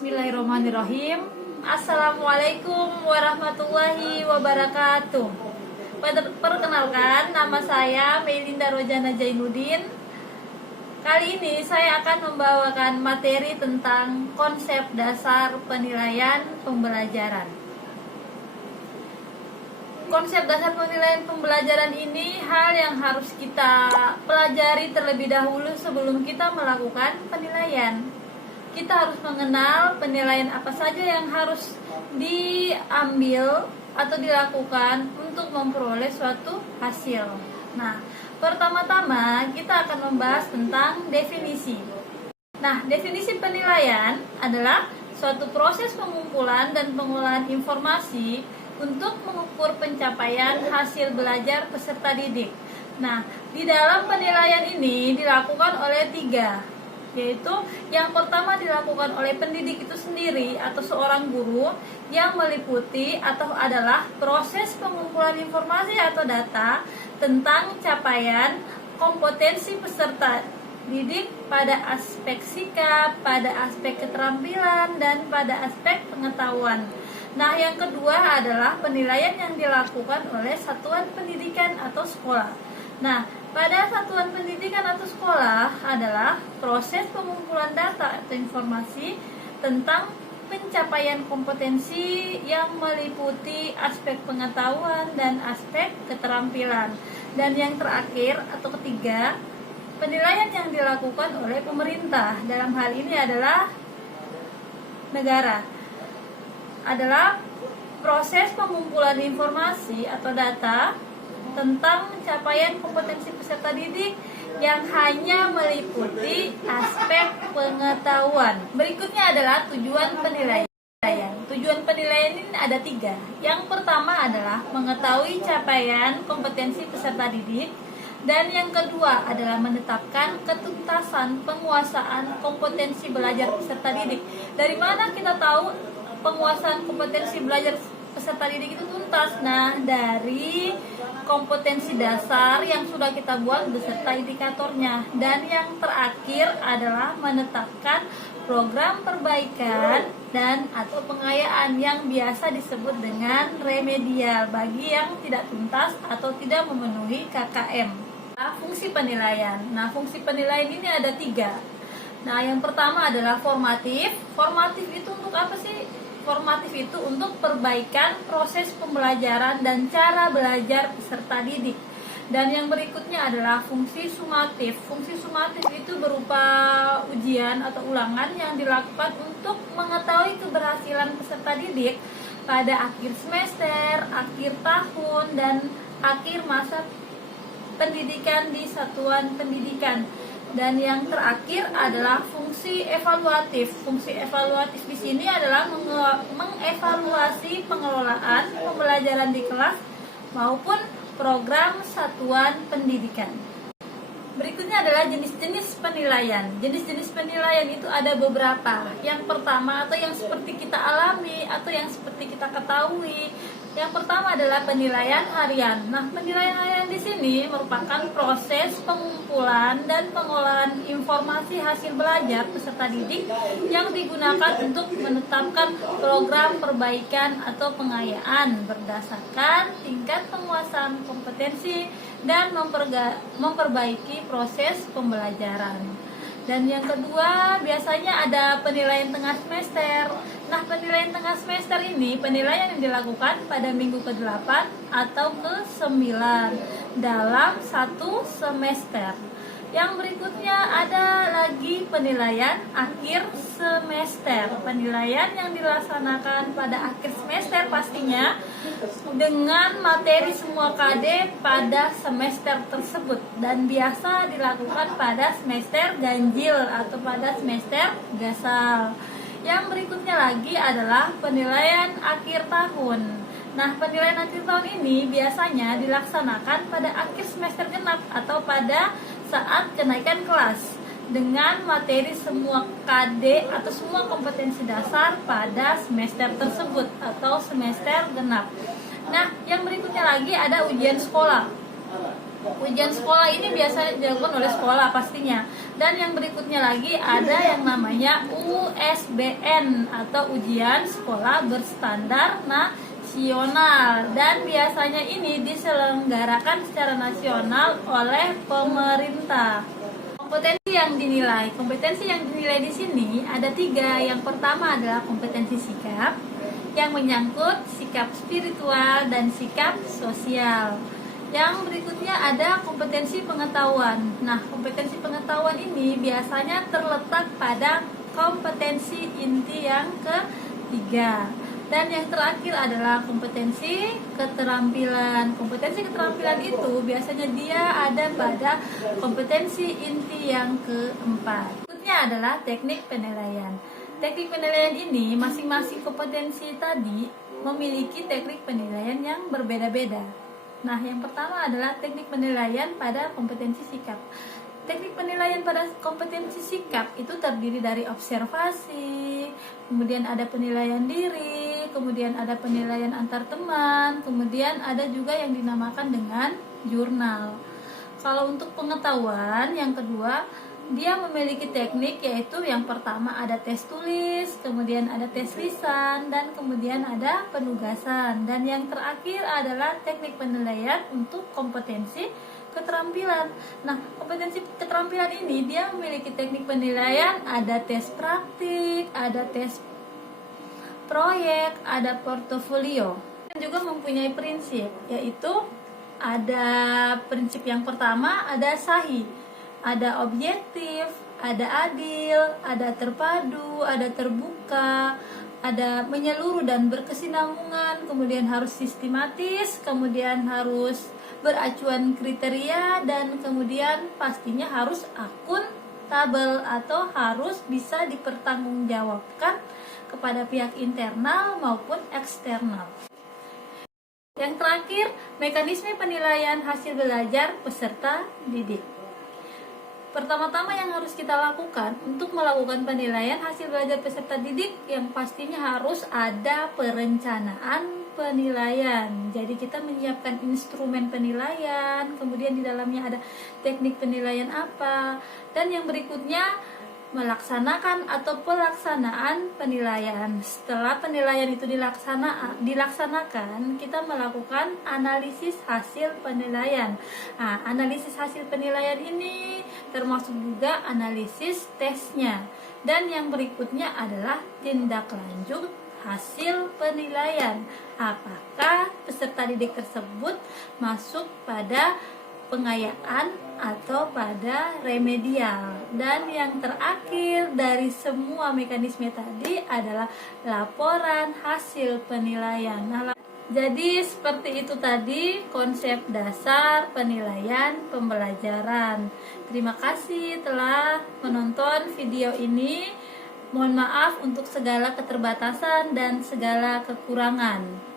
Bismillahirrahmanirrahim. Assalamualaikum warahmatullahi wabarakatuh. Perkenalkan, nama saya Melinda Rojana Jainuddin. Kali ini saya akan membawakan materi tentang konsep dasar penilaian pembelajaran. Konsep dasar penilaian pembelajaran ini hal yang harus kita pelajari terlebih dahulu sebelum kita melakukan penilaian. Kita harus mengenal penilaian apa saja yang harus diambil atau dilakukan untuk memperoleh suatu hasil. Nah, pertama-tama kita akan membahas tentang definisi. Nah, definisi penilaian adalah suatu proses pengumpulan dan pengolahan informasi untuk mengukur pencapaian hasil belajar peserta didik. Nah, di dalam penilaian ini dilakukan oleh tiga, yaitu yang pertama dilakukan oleh pendidik itu sendiri atau seorang guru, yang meliputi atau adalah proses pengumpulan informasi atau data tentang capaian kompetensi peserta didik pada aspek sikap, pada aspek keterampilan, dan pada aspek pengetahuan. Nah, yang kedua adalah penilaian yang dilakukan oleh satuan pendidikan atau sekolah. Nah, pada satuan pendidikan atau sekolah adalah proses pengumpulan data atau informasi tentang pencapaian kompetensi yang meliputi aspek pengetahuan dan aspek keterampilan. Dan yang terakhir atau ketiga, penilaian yang dilakukan oleh pemerintah, dalam hal ini adalah negara, adalah proses pengumpulan informasi atau data tentang capaian kompetensi peserta didik yang hanya meliputi aspek pengetahuan. Berikutnya adalah tujuan penilaian. Tujuan penilaian ini ada tiga. Yang pertama adalah mengetahui capaian kompetensi peserta didik, dan yang kedua adalah menetapkan ketuntasan penguasaan kompetensi belajar peserta didik. Dari mana kita tahu penguasaan kompetensi belajar peserta didik itu tuntas? Nah, dari kompetensi dasar yang sudah kita buat beserta indikatornya. Dan yang terakhir adalah menetapkan program perbaikan dan atau pengayaan yang biasa disebut dengan remedial bagi yang tidak tuntas atau tidak memenuhi KKM. Nah, fungsi penilaian. Nah, fungsi penilaian ini ada tiga. Nah, yang pertama adalah formatif. Formatif itu untuk apa sih? Formatif itu untuk perbaikan proses pembelajaran dan cara belajar peserta didik. Dan yang berikutnya adalah fungsi sumatif. Fungsi sumatif itu berupa ujian atau ulangan yang dilakukan untuk mengetahui keberhasilan peserta didik pada akhir semester, akhir tahun, dan akhir masa pendidikan di satuan pendidikan. Dan yang terakhir adalah fungsi evaluatif. Fungsi evaluatif di sini adalah mengevaluasi pengelolaan pembelajaran di kelas maupun program satuan pendidikan. Berikutnya adalah jenis-jenis penilaian. Jenis-jenis penilaian itu ada beberapa. Yang pertama atau yang seperti kita alami atau yang seperti kita ketahui, yang pertama adalah penilaian harian. Nah, penilaian harian di sini merupakan proses pengumpulan dan pengolahan informasi hasil belajar peserta didik yang digunakan untuk menetapkan program perbaikan atau pengayaan berdasarkan tingkat penguasaan kompetensi dan memperbaiki proses pembelajaran. Dan yang kedua, biasanya ada penilaian tengah semester. Nah, penilaian tengah semester ini penilaian yang dilakukan pada minggu ke-8 atau ke-9 dalam satu semester. Yang berikutnya ada lagi penilaian akhir semester. Penilaian yang dilaksanakan pada akhir semester pastinya dengan materi semua KD pada semester tersebut, dan biasa dilakukan pada semester ganjil atau pada semester gasal. Yang berikutnya lagi adalah penilaian akhir tahun. Nah, penilaian akhir tahun ini biasanya dilaksanakan pada akhir semester genap atau pada saat kenaikan kelas dengan materi semua KD atau semua kompetensi dasar pada semester tersebut atau semester genap. Nah, yang berikutnya lagi ada ujian sekolah. Ujian sekolah ini biasanya dilakukan oleh sekolah pastinya. Dan yang berikutnya lagi ada yang namanya USBN atau ujian sekolah berstandar nasional. Dan biasanya ini diselenggarakan secara nasional oleh pemerintah. Kompetensi yang dinilai di sini ada 3. Yang pertama adalah kompetensi sikap yang menyangkut sikap spiritual dan sikap sosial. Yang berikutnya ada kompetensi pengetahuan. Nah, kompetensi pengetahuan ini biasanya terletak pada kompetensi inti yang ketiga. Dan yang terakhir adalah kompetensi keterampilan. Kompetensi keterampilan itu biasanya dia ada pada kompetensi inti yang keempat. Berikutnya adalah teknik penilaian. Teknik penilaian ini masing-masing kompetensi tadi memiliki teknik penilaian yang berbeda-beda. Nah, yang pertama adalah teknik penilaian pada kompetensi sikap. Teknik penilaian pada kompetensi sikap itu terdiri dari observasi, kemudian ada penilaian diri, kemudian ada penilaian antar teman, kemudian ada juga yang dinamakan dengan jurnal. Kalau untuk pengetahuan, yang kedua, dia memiliki teknik yaitu yang pertama ada tes tulis, kemudian ada tes lisan, dan kemudian ada penugasan. Dan yang terakhir adalah teknik penilaian untuk kompetensi keterampilan. Nah, kompetensi keterampilan ini dia memiliki teknik penilaian, ada tes praktik, ada tes proyek, ada portofolio. Dan juga mempunyai prinsip, yaitu ada prinsip yang pertama ada sahih, ada objektif, ada adil, ada terpadu, ada terbuka, ada menyeluruh dan berkesinambungan, kemudian harus sistematis, kemudian harus beracuan kriteria, dan kemudian pastinya harus akuntabel atau harus bisa dipertanggungjawabkan kepada pihak internal maupun eksternal. Yang terakhir, mekanisme penilaian hasil belajar peserta didik. Pertama-tama yang harus kita lakukan untuk melakukan penilaian hasil belajar peserta didik, yang pastinya harus ada perencanaan penilaian. Jadi kita menyiapkan instrumen penilaian, kemudian di dalamnya ada teknik penilaian apa, dan yang berikutnya melaksanakan atau pelaksanaan penilaian. Setelah penilaian itu dilaksanakan, kita melakukan analisis hasil penilaian. Nah, analisis hasil penilaian ini termasuk juga analisis tesnya. Dan yang berikutnya adalah tindak lanjut hasil penilaian. Apakah peserta didik tersebut masuk pada pengayaan atau pada remedial. Dan yang terakhir dari semua mekanisme tadi adalah laporan hasil penilaian. Nah, jadi seperti itu tadi konsep dasar penilaian pembelajaran. Terima kasih telah menonton video ini. Mohon maaf untuk segala keterbatasan dan segala kekurangan.